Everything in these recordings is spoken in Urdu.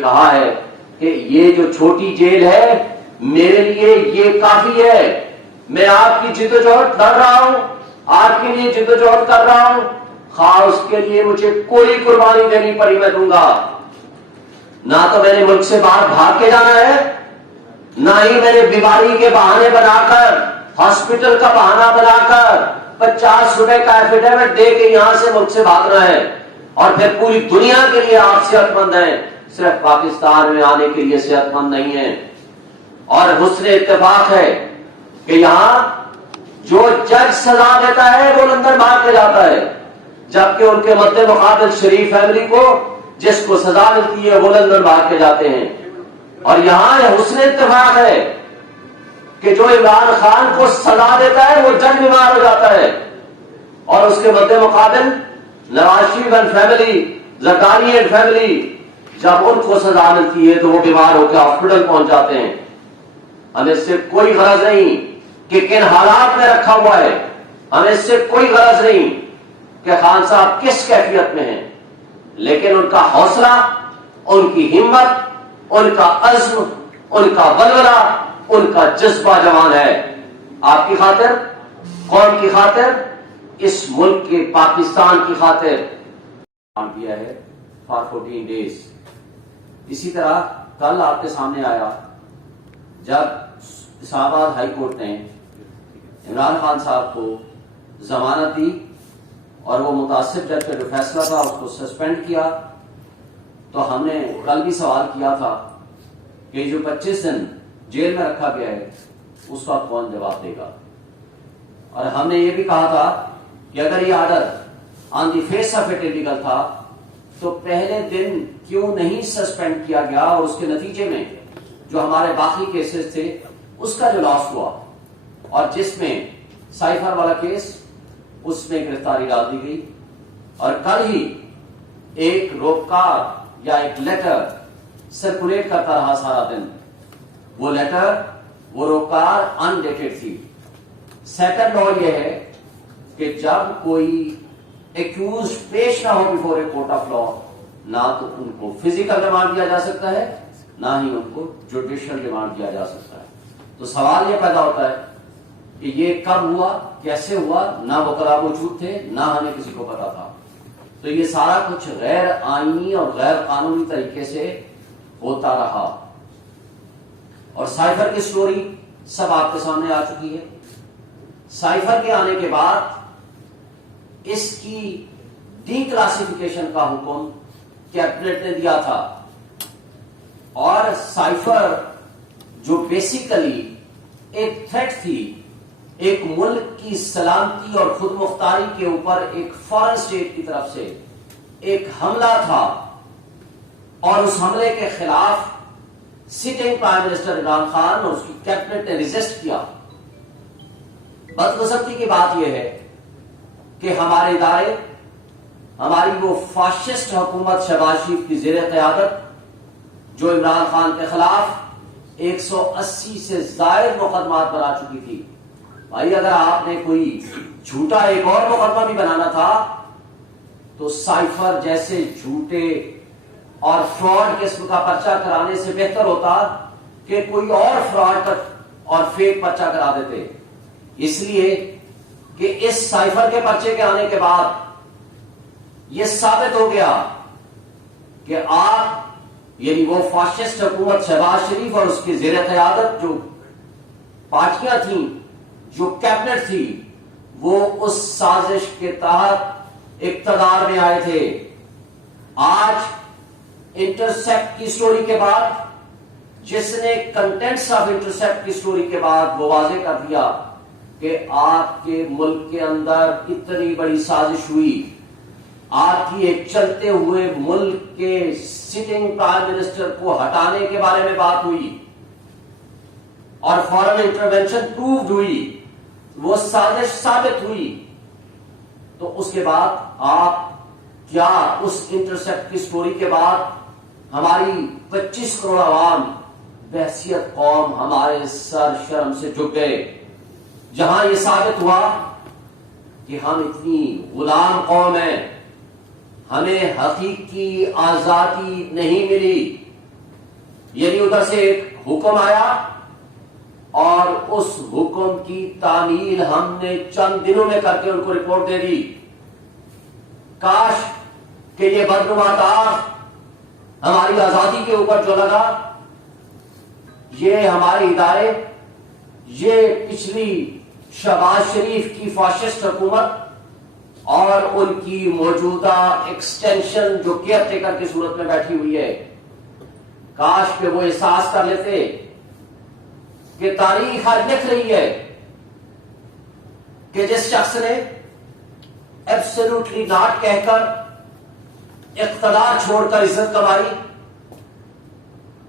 کہا ہے کہ یہ جو چھوٹی جیل ہے میرے لیے یہ کافی ہے، میں آپ کی جدوجہد لڑ رہا ہوں، آپ کے لیے جدوجہد کر رہا ہوں، خواہ اس کے لیے مجھے کوئی قربانی دینی پڑی میں دوں گا۔ نہ تو میں نے ملک سے باہر بھاگ کے جانا ہے، نہ ہی میں نے بیماری کے بہانے بنا کر، ہاسپٹل کا بہانہ بنا کر 50 روپے کا ایفیڈیوٹ دے کے یہاں سے ملک سے بھاگنا ہے اور پھر پوری دنیا کے لیے آپ صحت مند ہیں، صرف پاکستان میں آنے کے لیے صحت مند نہیں ہیں۔ اور حسن اتفاق ہے کہ یہاں جو جج سزا دیتا ہے وہ لندن بھاگ کے جاتا ہے، جبکہ ان کے مد مقابل شریف فیملی کو جس کو سزا ملتی ہے وہ لندن بھاگ کے جاتے ہیں۔ اور یہاں یہ حسن اتفاق ہے کہ جو عمران خان کو سزا دیتا ہے وہ جج بیمار ہو جاتا ہے، اور اس کے مد مقابل Nawaz Sharif and family, Zardari and family, جب ان کو سزا ملتی ہے تو وہ بیمار ہو کے ہاسپٹل پہنچ جاتے ہیں۔ ہمیں اس سے کوئی غرض نہیں کہ کن حالات میں رکھا ہوا ہے، ہمیں اس سے کوئی غرض نہیں کہ خان صاحب کس کیفیت میں ہیں، لیکن ان کا حوصلہ، ان کی ہمت، ان کا عزم، ان کا ولولہ، ان کا جذبہ جوان ہے۔ آپ کی خاطر، قوم کی خاطر، اس ملک کے پاکستان کی خاطر کام کیا ہے فار 14 days۔ اسی طرح کل آپ کے سامنے آیا جب اسلام آباد ہائی کورٹ نے عمران خان صاحب کو ضمانت دی اور وہ متعصب جج کا جو فیصلہ تھا اس کو سسپینڈ کیا، تو ہم نے کل بھی سوال کیا تھا کہ جو 25 دن جیل میں رکھا گیا ہے اس کا کون جواب دے گا، اور ہم نے یہ بھی کہا تھا کہ اگر یہ order on the face of it illegal تھا تو پہلے دن کیوں نہیں سسپینڈ کیا گیا، اور اس کے نتیجے میں جو ہمارے باقی کیسز تھے اس کا جو لاس ہوا، اور جس میں سائفر والا کیس اس میں گرفتاری ڈال دی گئی، اور کل ہی ایک روکار یا ایک لیٹر سرکولیٹ کرتا رہا سارا دن، وہ لیٹر، وہ روکار انڈیٹڈ تھی۔ سیکنڈ لا یہ ہے کہ جب کوئی ایکیوز پیش نہ ہو before a court of law, نہ تو ان کو فزیکل ریمانڈ دیا جا سکتا ہے، نہ ہی ان کو جوڈیشل ریمانڈ دیا جا سکتا ہے۔ تو سوال یہ پیدا ہوتا ہے کہ یہ کب ہوا، کیسے ہوا، نہ وکلا موجود تھے، نہ ہمیں کسی کو پتا تھا۔ تو یہ سارا کچھ غیر آئینی اور غیر قانونی طریقے سے ہوتا رہا، اور سائفر کی سٹوری سب آپ کے سامنے آ چکی ہے۔ سائفر کے آنے کے بعد اس کی ڈی کلاسیفیکیشن کا حکم کیبنٹ نے دیا تھا، اور سائفر جو بیسیکلی ایک تھریٹ تھی، ایک ملک کی سلامتی اور خود مختاری کے اوپر ایک فارن اسٹیٹ کی طرف سے ایک حملہ تھا، اور اس حملے کے خلاف sitting prime minister Imran Khan اور اس کی کیبنٹ نے ریزسٹ کیا۔ بدقسمتی کی بات یہ ہے کہ ہمارے ادارے، ہماری وہ فاشسٹ حکومت شہباز شریف کی زیر قیادت جو عمران خان کے خلاف 180 سے زائد مقدمات بنا چکی تھی، بھائی اگر آپ نے کوئی جھوٹا ایک اور مقدمہ بھی بنانا تھا تو سائفر جیسے جھوٹے اور فراڈ قسم کا پرچہ کرانے سے بہتر ہوتا کہ کوئی اور فراڈ اور فیک پرچہ کرا دیتے، اس لیے کہ اس سائفر کے پرچے کے آنے کے بعد یہ ثابت ہو گیا کہ آپ، یعنی وہ فاشسٹ حکومت شہباز شریف اور اس کی زیر قیادت جو پارٹیاں تھیں، جو کیبنٹ تھی، وہ اس سازش کے تحت اقتدار میں آئے تھے۔ آج انٹرسیپٹ کی سٹوری کے بعد، جس نے کنٹینٹس آف انٹرسیپٹ کی سٹوری کے بعد وہ واضح کر دیا کہ آپ کے ملک کے اندر اتنی بڑی سازش ہوئی، آپ کی ایک چلتے ہوئے ملک کے سٹنگ پرائم منسٹر کو ہٹانے کے بارے میں بات ہوئی اور فارن انٹرونشن پرووڈ ہوئی، وہ سازش ثابت ہوئی، تو اس کے بعد آپ کیا اس انٹرسیپٹ کی سٹوری کے بعد ہماری 25 کروڑ عوام بحیثیت قوم ہمارے سر شرم سے جھک گئے، جہاں یہ ثابت ہوا کہ ہم اتنی غلام قوم ہیں، ہمیں حقیقی آزادی نہیں ملی، یعنی ادھر سے ایک حکم آیا اور اس حکم کی تعمیل ہم نے چند دنوں میں کر کے ان کو رپورٹ دے دی. کاش کہ یہ بدنما داغ ہماری آزادی کے اوپر جو لگا، یہ ہمارے ادارے، یہ پچھلی شہباز شریف کی فاشسٹ حکومت اور ان کی موجودہ ایکسٹینشن جو کیئر ٹیکر کی صورت میں بیٹھی ہوئی ہے، کاش کہ وہ احساس کر لیتے کہ تاریخ آج لکھ رہی ہے کہ جس شخص نے ایبسولوٹلی ناٹ کہہ کر اقتدار چھوڑ کر عزت کمائی،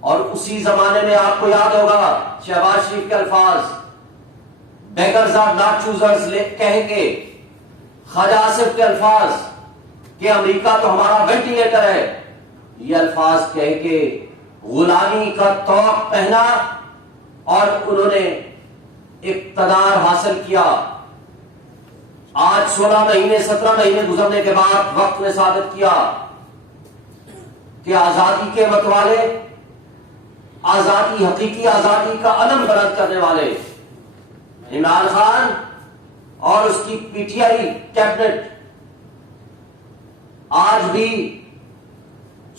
اور اسی زمانے میں آپ کو یاد ہوگا شہباز شریف کے الفاظ بیگرز آر ناٹ چوزرز کہہ کے، خواجہ آصف کے الفاظ کہ امریکہ تو ہمارا وینٹیلیٹر ہے، یہ الفاظ کہہ کے غلامی کا طوق پہنا اور انہوں نے اقتدار حاصل کیا. آج 16 مہینے 17 مہینے گزرنے کے بعد وقت نے ثابت کیا کہ آزادی کے متوالے، آزادی، حقیقی آزادی کا علم بلند کرنے والے عمران خان اور اس کی پی ٹی آئی کیبنٹ آج بھی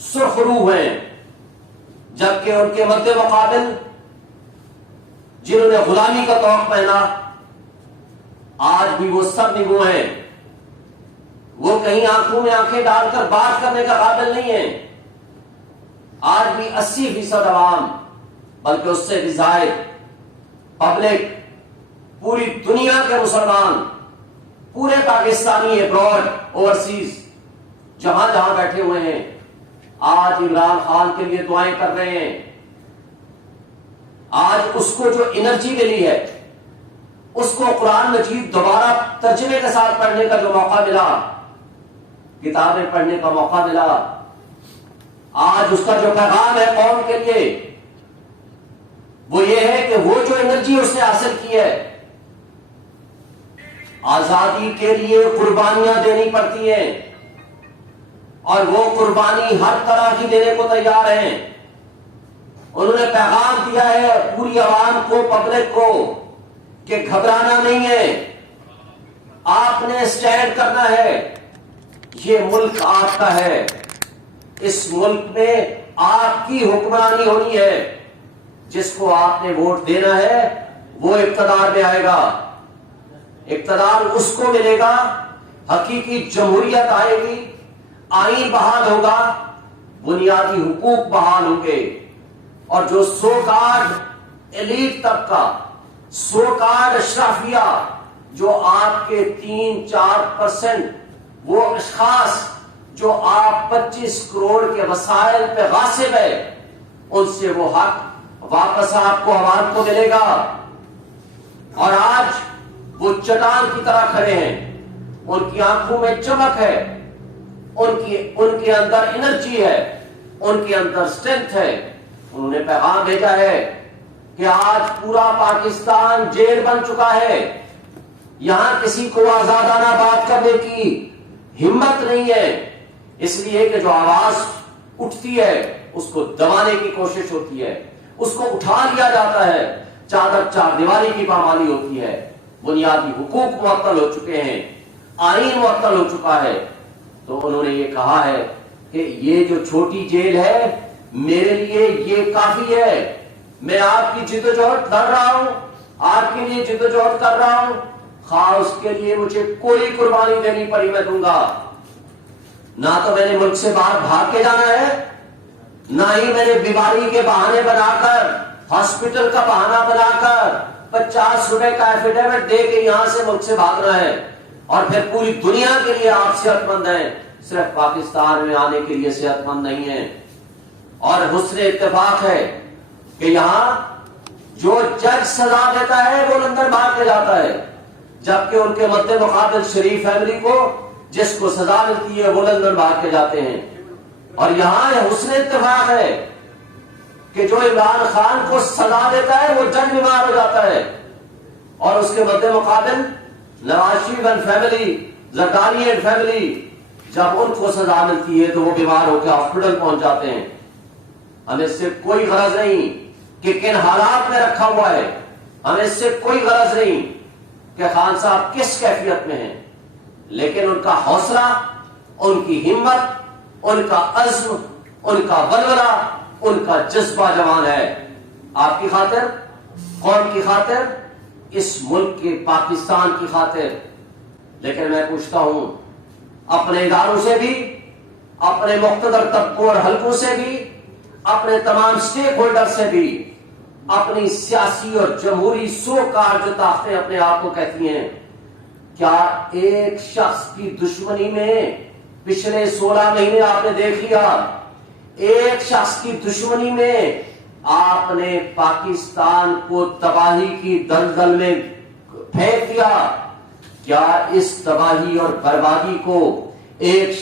سرخ روح ہیں، جبکہ ان کے مد مقابل جنہوں نے غلامی کا طوق پہنا آج بھی وہ سب نگو ہیں. وہ کہیں آنکھوں میں آنکھیں ڈال کر بات کرنے کا قابل نہیں ہیں. آج بھی 80% عوام، بلکہ اس سے بھی زائد پبلک، پوری دنیا کے مسلمان، پورے پاکستانی ابراڈ، اوورسیز، جہاں جہاں بیٹھے ہوئے ہیں، آج عمران خان کے لیے دعائیں کر رہے ہیں. آج اس کو جو انرجی ملی ہے، اس کو قرآن مجید دوبارہ ترجمے کے ساتھ پڑھنے کا جو موقع ملا، کتابیں پڑھنے کا موقع ملا، آج اس کا جو پیغام ہے قوم کے لیے وہ یہ ہے کہ وہ جو انرجی اس نے حاصل کی ہے، آزادی کے لیے قربانیاں دینی پڑتی ہیں اور وہ قربانی ہر طرح کی دینے کو تیار ہیں. انہوں نے پیغام دیا ہے پوری عوام کو، پبلک کو، کہ گھبرانا نہیں ہے، آپ نے سٹینڈ کرنا ہے. یہ ملک آپ کا ہے، اس ملک میں آپ کی حکمرانی ہونی ہے. جس کو آپ نے ووٹ دینا ہے وہ اقتدار میں آئے گا، اقتدار اس کو ملے گا، حقیقی جمہوریت آئے گی، آئین بحال ہوگا، بنیادی حقوق بحال ہوں گے، اور جو سو کارڈ ایلیٹ طبقہ، سو کارڈ اشرافیہ، جو آپ کے 3-4% وہ اشخاص جو آپ 25 کروڑ کے وسائل پہ غاصب ہے، ان سے وہ حق واپس آپ کو عوام کو ملے گا. اور آج وہ چٹان کی طرح کھڑے ہیں، ان کی آنکھوں میں چمک ہے، ان کے اندر انرجی ہے، ان کے اندر اسٹرینتھ ہے. انہوں نے پیغام بھیجا ہے کہ آج پورا پاکستان جیل بن چکا ہے، یہاں کسی کو آزادانہ بات کرنے کی ہمت نہیں ہے، اس لیے کہ جو آواز اٹھتی ہے اس کو دبانے کی کوشش ہوتی ہے، اس کو اٹھا لیا جاتا ہے، چادر چار دیواری کی پامالی ہوتی ہے. بنیادی حقوق معطل ہو چکے ہیں، آئین معطل ہو چکا ہے. تو انہوں نے یہ کہا ہے کہ یہ جو چھوٹی جیل ہے میرے لیے یہ کافی ہے. میں آپ کی جدوجہد لڑ رہا ہوں، آپ کے لیے جدوجہد کر رہا ہوں، خواہ اس کے لیے مجھے کوئی قربانی دینی پڑی میں دوں گا. نہ تو میں نے ملک سے باہر بھاگ کے جانا ہے، نہ ہی میں نے بیماری کے بہانے بنا کر، ہاسپٹل کا بہانہ بنا کر 50 روپے کا ایفیڈیوٹ دے کے یہاں سے ملک سے بھاگنا ہے اور پھر پوری دنیا کے لیے آپ صحت مند ہیں، صرف پاکستان میں آنے کے لیے صحت مند نہیں ہیں. اور حسن اتفاق ہے کہ یہاں جو جج سزا دیتا ہے وہ لندن بھاگ کے جاتا ہے، جبکہ ان کے مد مقابل شریف فیملی کو جس کو سزا ملتی ہے وہ لندن بھاگ کے جاتے ہیں. اور یہاں حسن اتفاق ہے کہ جو عمران خان کو سزا دیتا ہے وہ جج بیمار ہو جاتا ہے، اور اس کے مد مقابل Nawaz Sharif and family, Zardari and family, جب ان کو سزا ملتی ہے تو وہ بیمار ہو کے ہاسپٹل پہنچ جاتے ہیں. ہمیں اس سے کوئی غرض نہیں کہ کن حالات میں رکھا ہوا ہے، ہمیں اس سے کوئی غرض نہیں کہ خان صاحب کس کیفیت میں ہیں، لیکن ان کا حوصلہ، ان کی ہمت، ان کا عزم، ان کا ولولہ، ان کا جذبہ جوان ہے، آپ کی خاطر، قوم کی خاطر، اس ملک کے پاکستان کی خاطر۔ لیکن میں پوچھتا ہوں اپنے اداروں سے بھی، اپنے مقتدر طبقوں اور حلقوں سے بھی، اپنے تمام سٹیک ہولڈر سے بھی، اپنی سیاسی اور جمہوری سوکار جو طاقتیں اپنے آپ کو کہتی ہیں، کیا ایک شخص کی دشمنی میں پچھلے 16 مہینے آپ نے دیکھ لیا، ایک شخص کی دشمنی میں آپ نے پاکستان کو تباہی کی دلدل میں پھینک دیا؟ کیا اس تباہی اور بربادی کو ایک شخص